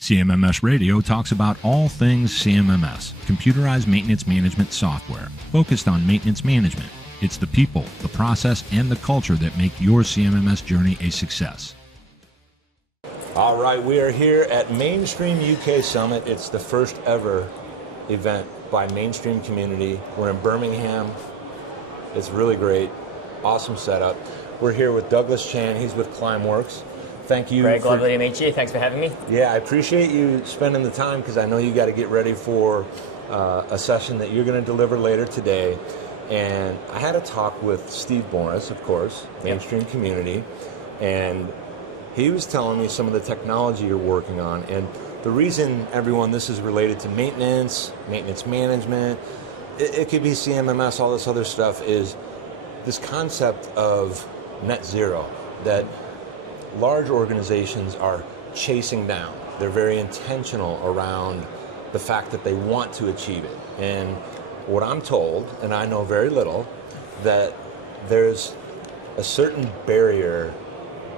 CMMS Radio talks about all things CMMS, computerized maintenance management software, focused on maintenance management. It's the people, the process, and the culture that make your CMMS journey a success. All right, we are here at Mainstream UK Summit. It's the first ever event by Mainstream Community. We're in Birmingham. It's really great. Awesome setup. We're here with Douglas Chan. He's with Climeworks. Thank you. Greg, lovely to meet you. Thanks for having me. Yeah, I appreciate you spending the time because I know you got to get ready for a session that you're going to deliver later today. And I had a talk with Steve Morris, of course, Mainstream Community, and he was telling me some of the technology you're working on. And the reason, everyone, this is related to maintenance management, it could be CMMS, all this other stuff, is this concept of net zero that large organizations are chasing down. They're very intentional around the fact that they want to achieve it. And what I'm told, and I know very little, that there's a certain barrier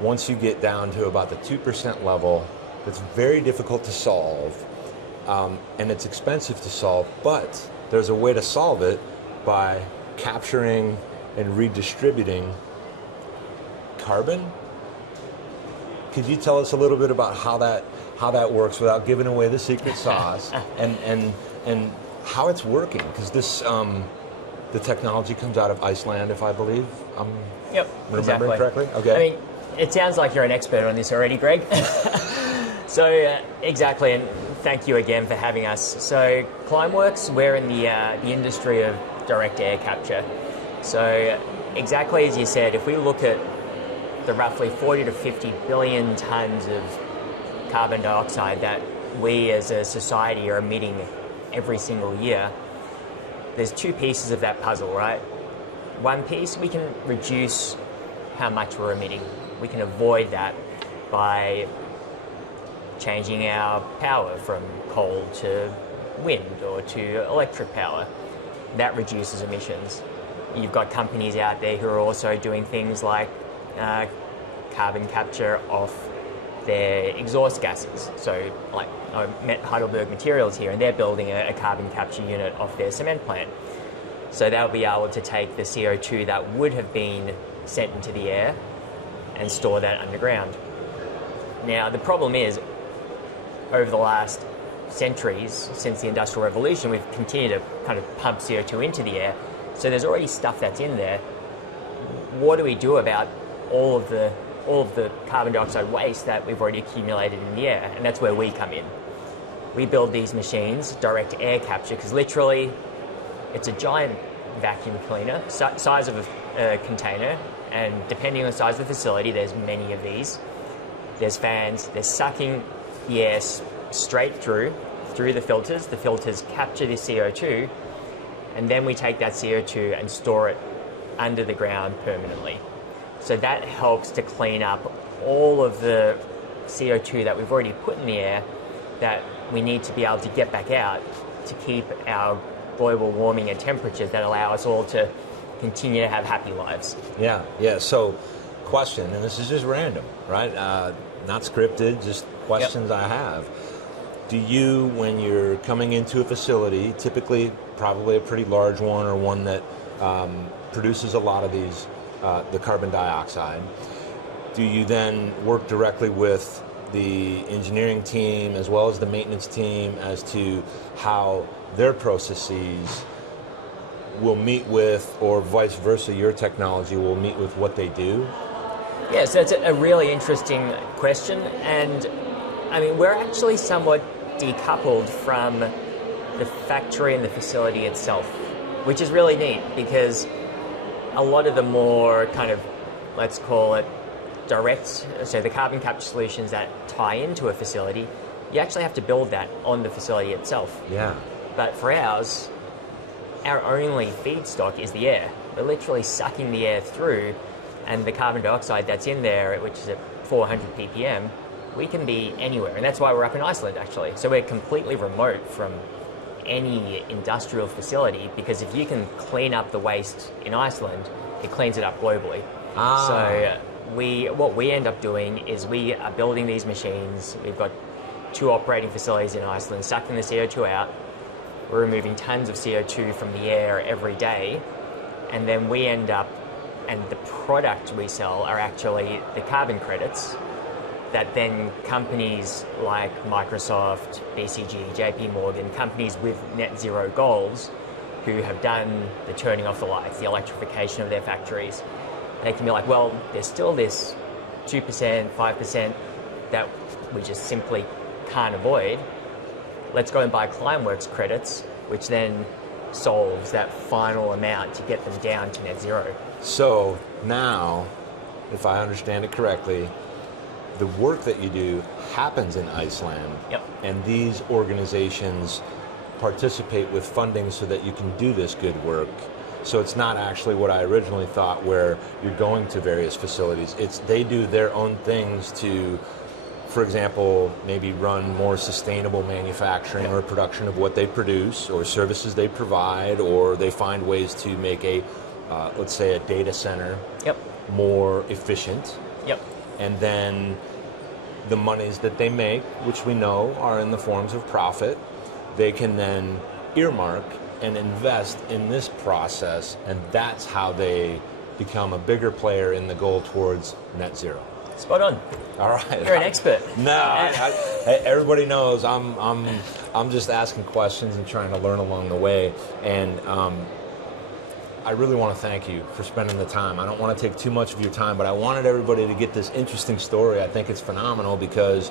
once you get down to about the 2% level that's very difficult to solve, and it's expensive to solve, but there's a way to solve it by capturing and redistributing carbon. Could you tell us a little bit about how that works without giving away the secret sauce and how it's working? Because this the technology comes out of Iceland, if I believe I'm remembering correctly. Okay. I mean, it sounds like you're an expert on this already, Greg. So exactly, and thank you again for having us. So Climeworks, we're in the industry of direct air capture. So exactly as you said, if we look at the roughly 40 to 50 billion tons of carbon dioxide that we as a society are emitting every single year, there's two pieces of that puzzle, right? One piece, we can reduce how much we're emitting. We can avoid that by changing our power from coal to wind or to electric power. That reduces emissions. You've got companies out there who are also doing things like carbon capture off their exhaust gases. So like I met Heidelberg Materials here and they're building a carbon capture unit off their cement plant. So they'll be able to take the CO2 that would have been sent into the air and store that underground. Now the problem is, over the last centuries, since the Industrial Revolution, we've continued to kind of pump CO2 into the air. So there's already stuff that's in there. What do we do about all of the carbon dioxide waste that we've already accumulated in the air? And that's where we come in. We build these machines, direct air capture, because literally it's a giant vacuum cleaner, size of a container, and depending on the size of the facility, there's many of these. There's fans, they're sucking the air straight through the filters. The filters capture the CO2, and then we take that CO2 and store it under the ground permanently. So that helps to clean up all of the CO2 that we've already put in the air that we need to be able to get back out to keep our global warming at temperatures that allow us all to continue to have happy lives. Yeah. So, question, and this is just random, right? Not scripted, just questions I have. Do you, when you're coming into a facility, typically probably a pretty large one or one that produces a lot of these, the carbon dioxide, do you then work directly with the engineering team as well as the maintenance team as to how their processes will meet with, or vice versa, your technology will meet with what they do? Yeah, so it's a really interesting question, and I mean, we're actually somewhat decoupled from the factory and the facility itself, which is really neat because a lot of the more kind of, let's call it direct, so the carbon capture solutions that tie into a facility, you actually have to build that on the facility itself. Yeah. But for ours, our only feedstock is the air. We're literally sucking the air through, and the carbon dioxide that's in there, which is at 400 ppm, we can be anywhere. And that's why we're up in Iceland, actually. So we're completely remote from any industrial facility, because if you can clean up the waste in Iceland, it cleans it up globally. So what we end up doing is we are building these machines. We've got 2 operating facilities in Iceland, sucking the CO2 out. We're removing tons of CO2 from the air every day, and then we end up, and the product we sell are actually the carbon credits that then companies like Microsoft, BCG, JP Morgan, companies with net zero goals who have done the turning off the lights, the electrification of their factories, they can be like, well, there's still this 2%, 5% that we just simply can't avoid. Let's go and buy Climeworks credits, which then solves that final amount to get them down to net zero. So now, if I understand it correctly, the work that you do happens in Iceland. Yep. And these organizations participate with funding so that you can do this good work. So it's not actually what I originally thought, where you're going to various facilities. It's they do their own things to, for example, maybe run more sustainable manufacturing or production of what they produce or services they provide, or they find ways to make a, let's say, a data center more efficient. Yep. And then the monies that they make, which we know are in the forms of profit, they can then earmark and invest in this process, and that's how they become a bigger player in the goal towards net zero. Spot on. All right. You're an expert. No, everybody knows I'm just asking questions and trying to learn along the way, and I really want to thank you for spending the time. I don't want to take too much of your time, but I wanted everybody to get this interesting story. I think it's phenomenal because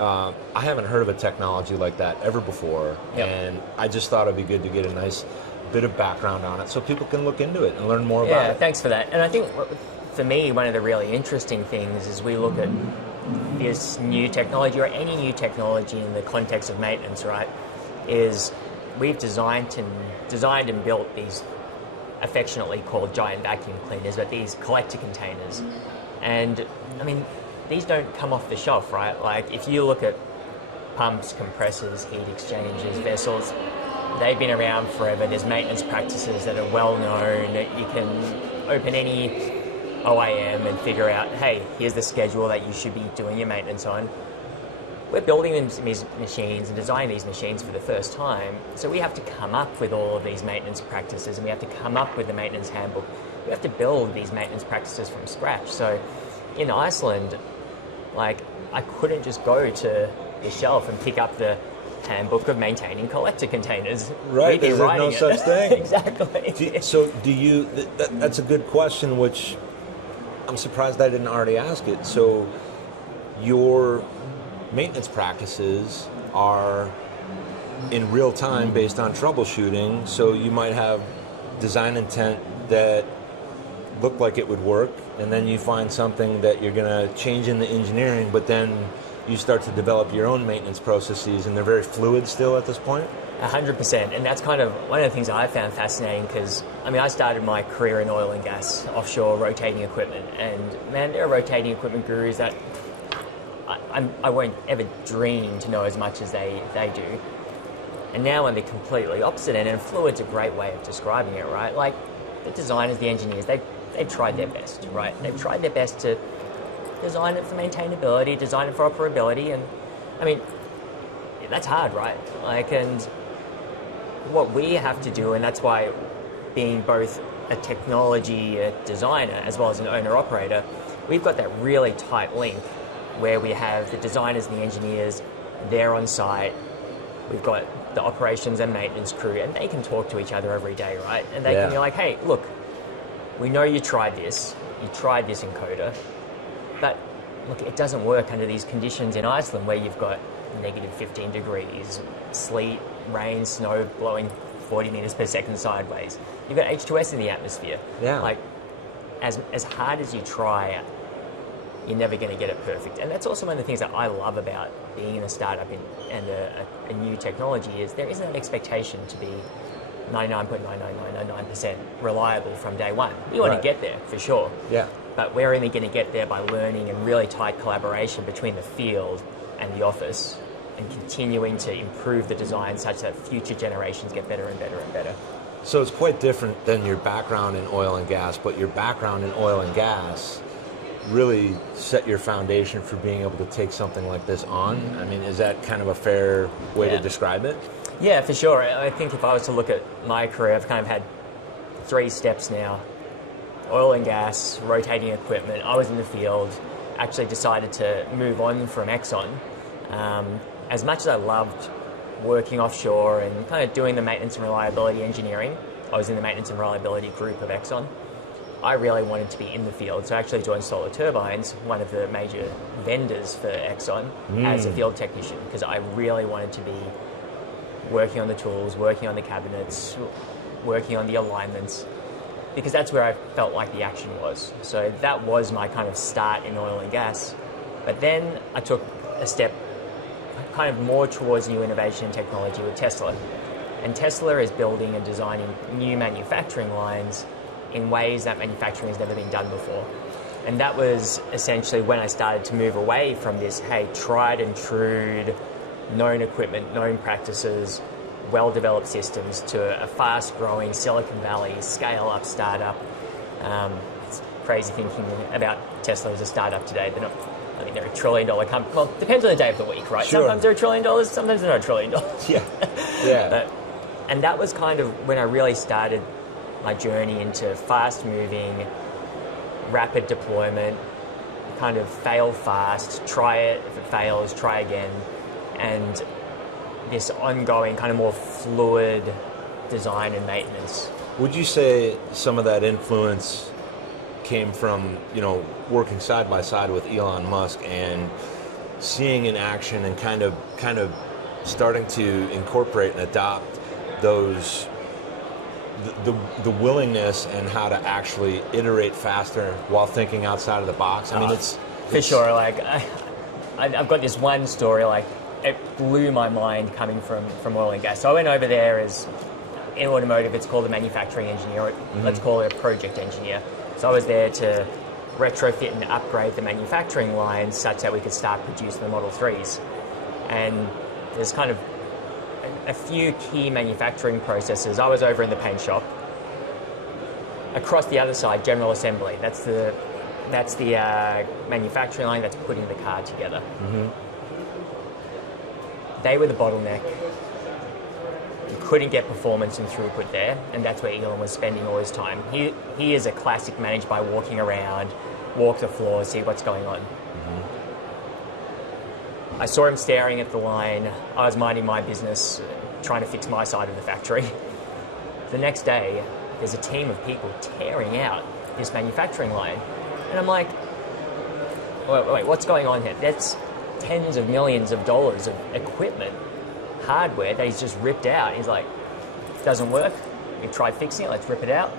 I haven't heard of a technology like that ever before, and I just thought it'd be good to get a nice bit of background on it so people can look into it and learn more about it. Yeah, thanks for that. And I think for me, one of the really interesting things is we look at this new technology or any new technology in the context of maintenance, right, is we've designed and built these affectionately called giant vacuum cleaners, but these collector containers. And I mean, these don't come off the shelf, right? Like if you look at pumps, compressors, heat exchangers, vessels, they've been around forever. There's maintenance practices that are well known. You can open any OIM and figure out, hey, here's the schedule that you should be doing your maintenance on. We're building these machines and designing these machines for the first time, so we have to come up with all of these maintenance practices, and we have to come up with the maintenance handbook. We have to build these maintenance practices from scratch. So in Iceland, like, I couldn't just go to the shelf and pick up the handbook of maintaining collector containers. Right, there's no such thing. Exactly. So do you, that's a good question, which I'm surprised I didn't already ask it. So your maintenance practices are in real time based on troubleshooting, so you might have design intent that looked like it would work, and then you find something that you're going to change in the engineering, but then you start to develop your own maintenance processes, and they're very fluid still at this point? 100%, and that's kind of one of the things I found fascinating, because I mean, I started my career in oil and gas, offshore rotating equipment, and man, there are rotating equipment gurus that I won't ever dream to know as much as they do. And now on the completely opposite end, and fluid's a great way of describing it, right? Like the designers, the engineers, they've tried their best, right? They've tried their best to design it for maintainability, design it for operability, and I mean, that's hard, right? Like, and what we have to do, and that's why being both a technology designer as well as an owner-operator, we've got that really tight link where we have the designers and the engineers, they're on site, we've got the operations and maintenance crew, and they can talk to each other every day, right? And they can be like, hey, look, we know you tried this encoder, but look, it doesn't work under these conditions in Iceland where you've got negative 15 degrees, sleet, rain, snow blowing 40 meters per second sideways. You've got H2S in the atmosphere. Yeah. Like, as hard as you try, you're never going to get it perfect. And that's also one of the things that I love about being in a startup and a new technology is there isn't an expectation to be 99.99999% reliable from day one. You want to get there, for sure. Yeah. But we're only going to get there by learning and really tight collaboration between the field and the office and continuing to improve the design such that future generations get better and better and better. So it's quite different than your background in oil and gas, but your background in oil and gas really set your foundation for being able to take something like this on. I mean, is that kind of a fair way to describe it? Yeah, for sure. I think if I was to look at my career, I've kind of had 3 steps now. Oil and gas, rotating equipment. I was in the field, actually decided to move on from Exxon. As much as I loved working offshore and kind of doing the maintenance and reliability engineering, I was in the maintenance and reliability group of Exxon. I really wanted to be in the field, so I actually joined Solar Turbines, one of the major vendors for Exxon, as a field technician, because I really wanted to be working on the tools, working on the cabinets, working on the alignments, because that's where I felt like the action was. So that was my kind of start in oil and gas. But then I took a step kind of more towards new innovation and technology with Tesla. And Tesla is building and designing new manufacturing lines in ways that manufacturing has never been done before. And that was essentially when I started to move away from this, hey, tried and true, known equipment, known practices, well-developed systems, to a fast-growing Silicon Valley scale-up startup. It's crazy thinking about Tesla as a startup today. I think they're $1 trillion company. Well, depends on the day of the week, right? Sure. Sometimes they're $1 trillion, sometimes they're not $1 trillion. Yeah. And that was kind of when I really started my journey into fast-moving, rapid deployment, kind of fail fast, try it, if it fails, try again, and this ongoing kind of more fluid design and maintenance. Would you say some of that influence came from, working side by side with Elon Musk and seeing in action and kind of starting to incorporate and adopt those the willingness and how to actually iterate faster while thinking outside of the box? I mean, it's for sure. Like I've got this one story, like it blew my mind coming from oil and gas. So I went over there as, in automotive, it's called a manufacturing engineer. Let's call it a project engineer. So I was there to retrofit and upgrade the manufacturing lines such that we could start producing the Model 3s. And there's kind of a few key manufacturing processes. I was over in the paint shop. Across the other side, general assembly. That's the manufacturing line that's putting the car together. They were the bottleneck. You couldn't get performance and throughput there, and that's where Elon was spending all his time. He is a classic managed by walking around, walk the floor, see what's going on. I saw him staring at the line. I was minding my business, trying to fix my side of the factory. The next day, there's a team of people tearing out this manufacturing line. And I'm like, wait, what's going on here? That's tens of millions of dollars of equipment, hardware that he's just ripped out. He's like, doesn't work. We tried fixing it, let's rip it out.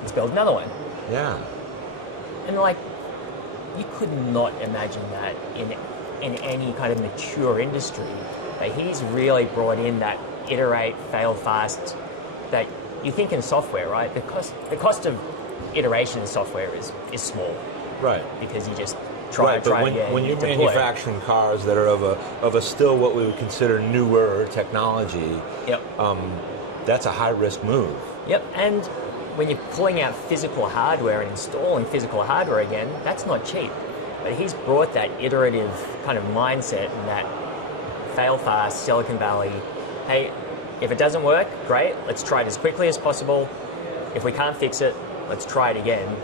Let's build another one. Yeah. And like, you could not imagine that in any kind of mature industry, that he's really brought in that iterate, fail fast, that you think in software, right? The cost of iteration in software is small. Right. Because you just try again. But when you're deploy. manufacturing cars that are of a still what we would consider newer technology, that's a high risk move. Yep, and when you're pulling out physical hardware and installing physical hardware again, that's not cheap. But he's brought that iterative kind of mindset and that fail fast, Silicon Valley. Hey, if it doesn't work, great, let's try it as quickly as possible. If we can't fix it, let's try it again.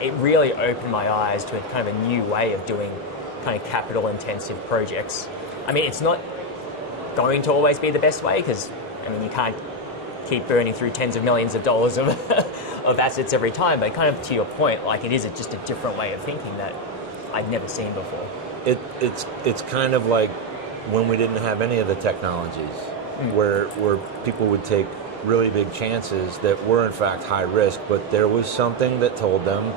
It really opened my eyes to a kind of a new way of doing kind of capital intensive projects. I mean, it's not going to always be the best way, because you can't keep burning through tens of millions of dollars of assets every time, but kind of to your point, like it is just a different way of thinking that I'd never seen before. It's kind of like when we didn't have any of the technologies, where people would take really big chances that were in fact high risk, but there was something that told them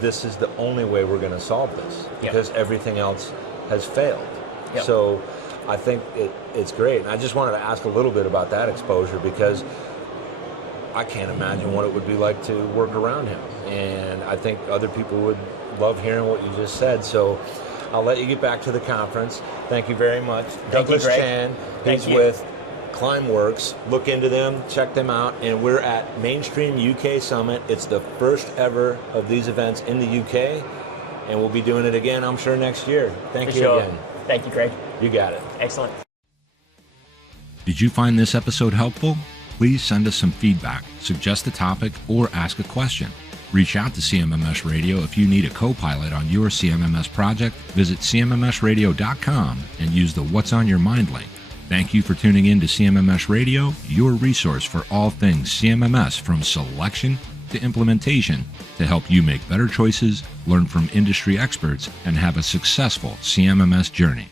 this is the only way we're going to solve this, because everything else has failed. So I think it's great. And I just wanted to ask a little bit about that exposure, because I can't imagine what it would be like to work around him. And I think other people would love hearing what you just said. So I'll let you get back to the conference. Thank you very much. Thank Douglas you, Greg. Chan, Thank he's you. with Climeworks. Look into them, check them out, and we're at Mainstream UK Summit. It's the first ever of these events in the UK, and we'll be doing it again, I'm sure, next year. Thank you again. Thank you, Greg. You got it. Excellent. Did you find this episode helpful? Please send us some feedback, suggest a topic, or ask a question. Reach out to CMMS Radio if you need a co-pilot on your CMMS project. Visit CMMSradio.com and use the What's on Your Mind link. Thank you for tuning in to CMMS Radio, your resource for all things CMMS, from selection to implementation, to help you make better choices, learn from industry experts, and have a successful CMMS journey.